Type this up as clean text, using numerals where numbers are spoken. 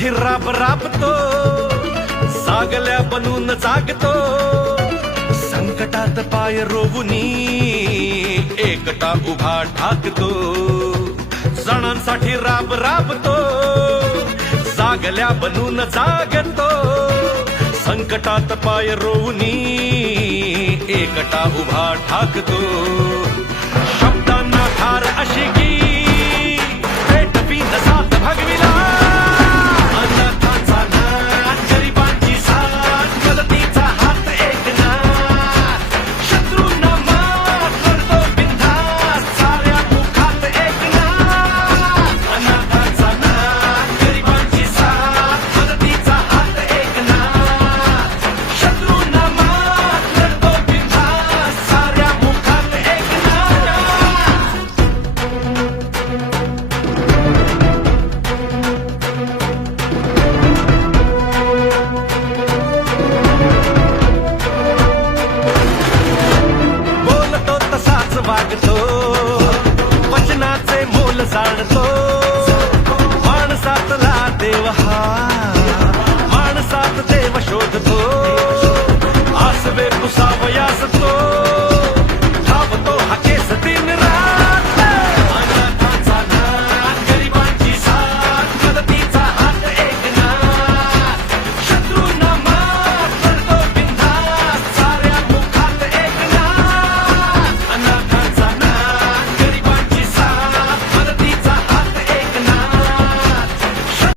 सणांसाठी राब राबतो, जागल्या बनून जागतो, संकटात पाय रोवुनी एकटा उभा ठाकतो. सणांसाठी राब राबतो, जागल्या बनून जागतो, संकटात पाय रोवुनी एकटा उभा ठाकतो. शब्दांना धार अशी की पेटवी साथ भगविला,